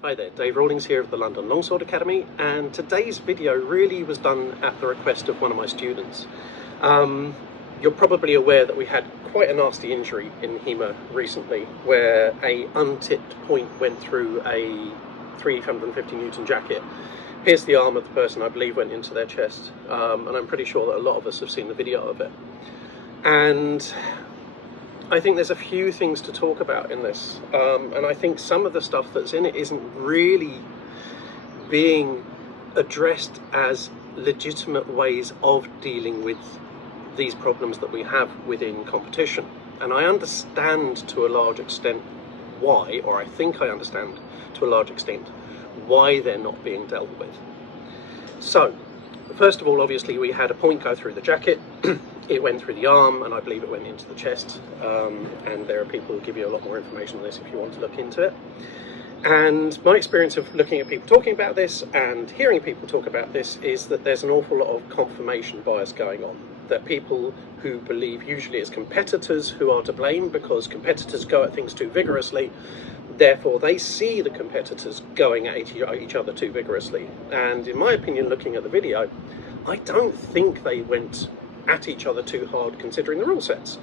Hi there, Dave Rawlings here of the London Longsword Academy, and today's video really was done at the request of one of my students. You're probably aware that we had quite a nasty injury in HEMA recently where a untipped point went through a 350 Newton jacket, pierced the arm of the person, I believe went into their chest, and I'm pretty sure that a lot of us have seen the video of it. And I think there's a few things to talk about in this, and I think some of the stuff that's in it isn't really being addressed as legitimate ways of dealing with these problems that we have within competition. And I understand to a large extent why, or I think I understand to a large extent why they're not being dealt with. So, first of all, obviously we had a point go through the jacket. It went through the arm, and I believe it went into the chest, and there are people who give you a lot more information on this if you want to look into it. And my experience of looking at people talking about this and hearing people talk about this is that there's an awful lot of confirmation bias going on, that people who believe usually it's competitors who are to blame because competitors go at things too vigorously, therefore they see the competitors going at each other too vigorously. And in my opinion, looking at the video, I don't think they went at each other too hard considering the rule sets.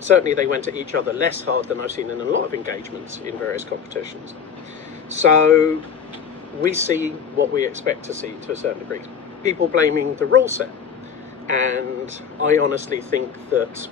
Certainly they went at each other less hard than I've seen in a lot of engagements in various competitions. So we see what we expect to see to a certain degree. People blaming the rule set. And I honestly think that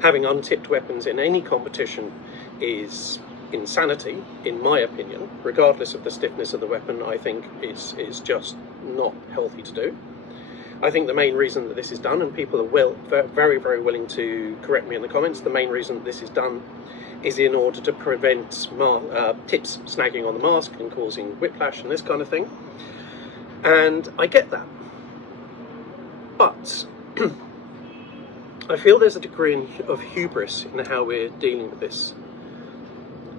having untipped weapons in any competition is insanity, in my opinion. Regardless of the stiffness of the weapon, I think is just not healthy to do. I think the main reason that this is done, and people are very, very willing to correct me in the comments, the main reason that this is done is in order to prevent tips snagging on the mask and causing whiplash and this kind of thing. And I get that. But I feel there's a degree of hubris in how we're dealing with this.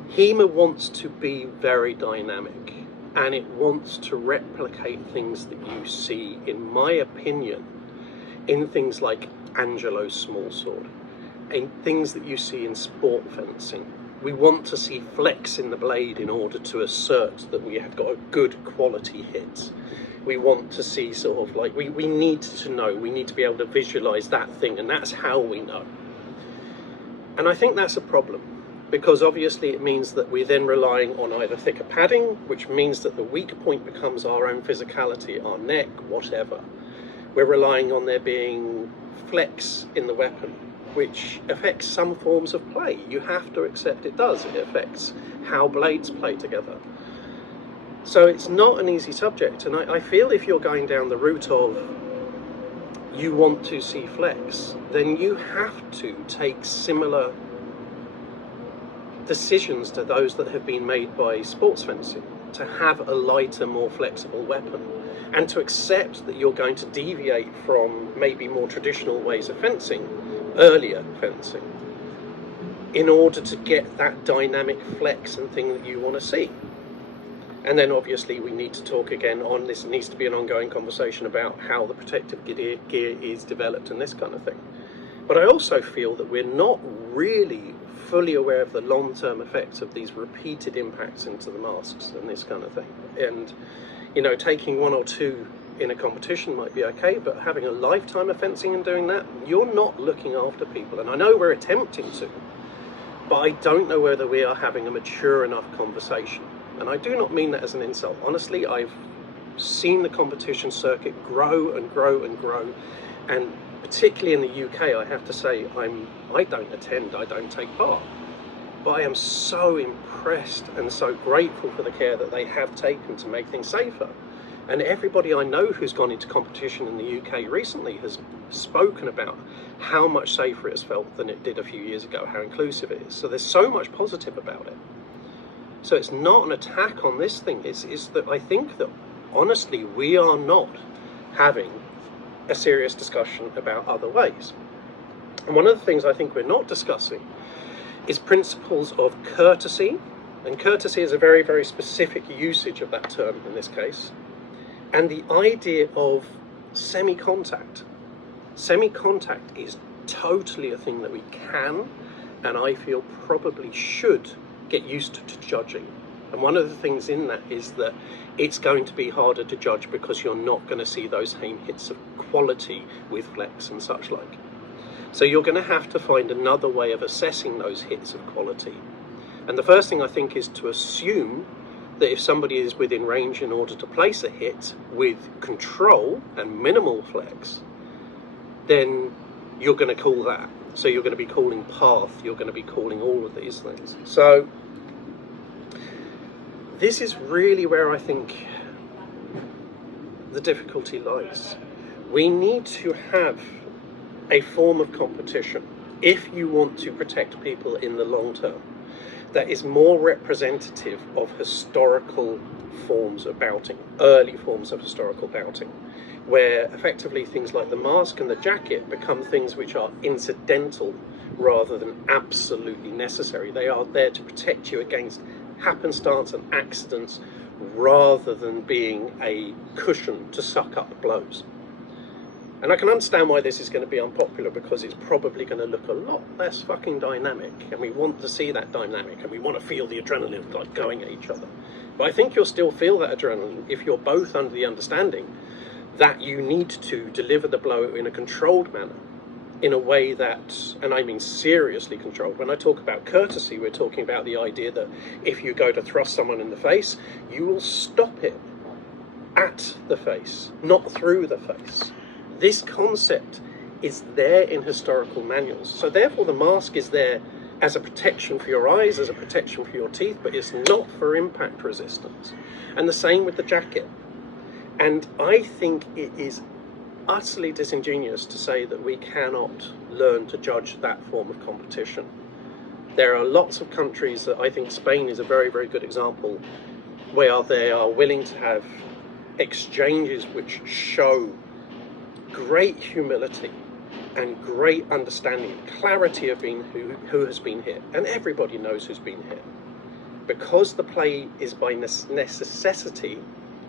HEMA wants to be very dynamic, and it wants to replicate things that you see, in my opinion, in things like Angelo's smallsword, in things that you see in sport fencing. We want to see flex in the blade in order to assert that we have got a good quality hit. We want to see sort of like, we need to know, we need to be able to visualize that thing, and that's how we know. And I think that's a problem, because obviously it means that we're then relying on either thicker padding, which means that the weak point becomes our own physicality, our neck, whatever. We're relying on there being flex in the weapon, which affects some forms of play. You have to accept it does. It affects how blades play together. So it's not an easy subject, and I feel if you're going down the route of you want to see flex, then you have to take similar decisions to those that have been made by sports fencing, to have a lighter, more flexible weapon, and to accept that you're going to deviate from maybe more traditional ways of fencing, earlier fencing, in order to get that dynamic flex and thing that you want to see. And then obviously we need to talk again on this. Needs to be an ongoing conversation about how the protective gear is developed and this kind of thing. But I also feel that we're not really fully aware of the long-term effects of these repeated impacts into the masks and this kind of thing. And, you know, taking one or two in a competition might be okay, but having a lifetime of fencing and doing that, you're not looking after people. And I know we're attempting to, but I don't know whether we are having a mature enough conversation. And I do not mean that as an insult. Honestly, I've seen the competition circuit grow and grow and grow, and particularly in the UK, I have to say, I don't attend, I don't take part, but I am so impressed and so grateful for the care that they have taken to make things safer. And everybody I know who's gone into competition in the UK recently has spoken about how much safer it has felt than it did a few years ago, how inclusive it is. So there's so much positive about it. So it's not an attack on this thing, it's that I think that honestly we are not having a serious discussion about other ways. And one of the things I think we're not discussing is principles of courtesy, and courtesy is a very, very specific usage of that term in this case, and the idea of semi-contact. Semi-contact is totally a thing that we can, and I feel probably should get used to judging. And one of the things in that is that it's going to be harder to judge because you're not going to see those same hits of quality with flex and such like. So you're going to have to find another way of assessing those hits of quality. And the first thing I think is to assume that if somebody is within range in order to place a hit with control and minimal flex, then you're going to call that. So you're going to be calling path, you're going to be calling all of these things. So this is really where I think the difficulty lies. We need to have a form of competition, if you want to protect people in the long term, that is more representative of historical forms of bouting, early forms of historical bouting, where effectively things like the mask and the jacket become things which are incidental rather than absolutely necessary. They are there to protect you against happenstance and accidents rather than being a cushion to suck up blows. And I can understand why this is going to be unpopular, because it's probably going to look a lot less fucking dynamic, and we want to see that dynamic, and we want to feel the adrenaline like going at each other. But I think you'll still feel that adrenaline if you're both under the understanding that you need to deliver the blow in a controlled manner, in a way that, and I mean seriously controlled. When I talk about courtesy, we're talking about the idea that if you go to thrust someone in the face, you will stop it at the face, not through the face. This concept is there in historical manuals. So therefore the mask is there as a protection for your eyes, as a protection for your teeth, but it's not for impact resistance. And the same with the jacket. And I think it is utterly disingenuous to say that we cannot learn to judge that form of competition. There are lots of countries that I think Spain is a very, very good example, where they are willing to have exchanges which show great humility and great understanding, clarity of being who has been hit, and everybody knows who's been hit. Because the play is by necessity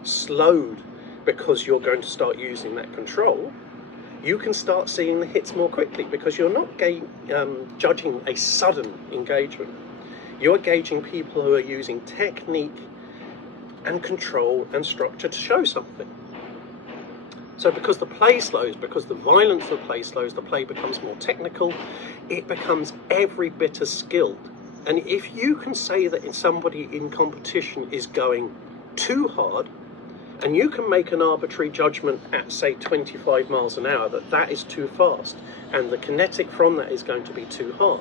slowed, because you're going to start using that control, you can start seeing the hits more quickly, because you're not judging a sudden engagement. You're gauging people who are using technique and control and structure to show something. So because the play slows, because the violence of the play slows, the play becomes more technical, it becomes every bit as skilled. And if you can say that somebody in competition is going too hard, and you can make an arbitrary judgment at, say, 25 miles an hour, that is too fast, and the kinetic from that is going to be too hard,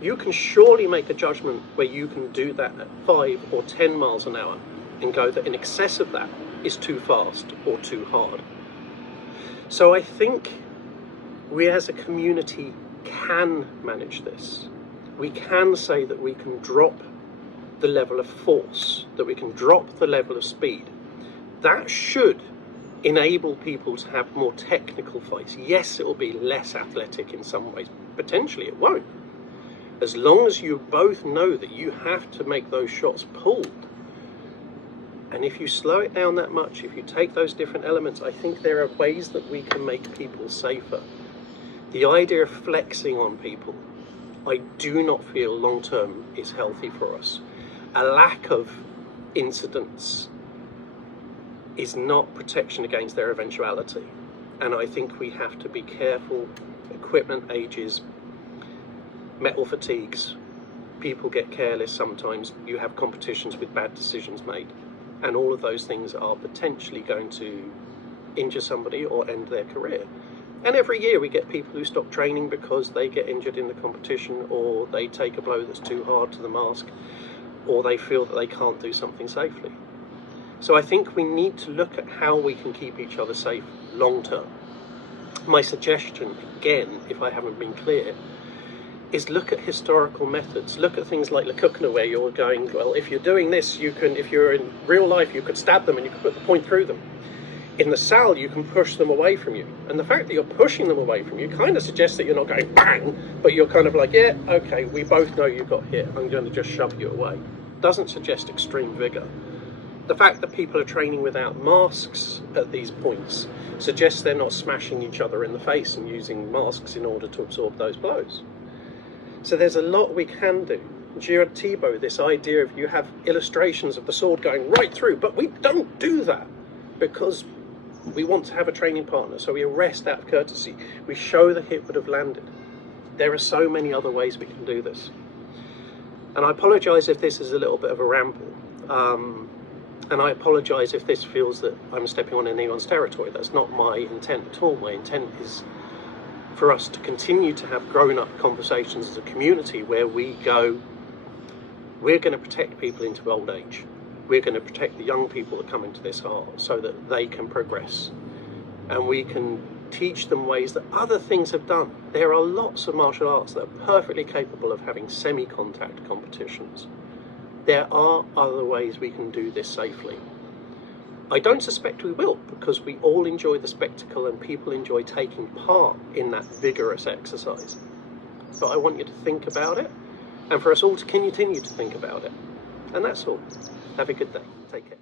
you can surely make a judgment where you can do that at 5 or 10 miles an hour and go that in excess of that is too fast or too hard. So I think we as a community can manage this. We can say that we can drop the level of force, that we can drop the level of speed. That should enable people to have more technical fights. Yes, it will be less athletic in some ways. Potentially it won't. As long as you both know that you have to make those shots pulled. And if you slow it down that much, if you take those different elements, I think there are ways that we can make people safer. The idea of flexing on people, I do not feel long term is healthy for us. A lack of incidents is not protection against their eventuality. And I think we have to be careful. Equipment ages, metal fatigues, people get careless sometimes, you have competitions with bad decisions made. And all of those things are potentially going to injure somebody or end their career. And every year we get people who stop training because they get injured in the competition, or they take a blow that's too hard to the mask, or they feel that they can't do something safely. So I think we need to look at how we can keep each other safe long term. My suggestion, again, if I haven't been clear, is look at historical methods. Look at things like Lakukna, where you're going, well, if you're doing this, you can, if you're in real life, you could stab them and you could put the point through them. In the Sal, you can push them away from you. And the fact that you're pushing them away from you kind of suggests that you're not going bang, but you're kind of like, yeah, okay, we both know you got hit, I'm going to just shove you away. Doesn't suggest extreme vigor. The fact that people are training without masks at these points suggests they're not smashing each other in the face and using masks in order to absorb those blows. So there's a lot we can do. Gerard Thibault, this idea of you have illustrations of the sword going right through, but we don't do that because we want to have a training partner, so we arrest out of courtesy. We show the hit would have landed. There are so many other ways we can do this. And I apologise if this is a little bit of a ramble. And I apologise if this feels that I'm stepping on anyone's territory. That's not my intent at all. My intent is for us to continue to have grown-up conversations as a community where we go, we're going to protect people into old age. We're going to protect the young people that come into this art so that they can progress. And we can teach them ways that other things have done. There are lots of martial arts that are perfectly capable of having semi-contact competitions. There are other ways we can do this safely. I don't suspect we will, because we all enjoy the spectacle and people enjoy taking part in that vigorous exercise. But I want you to think about it, and for us all to continue to think about it. And that's all. Have a good day. Take care.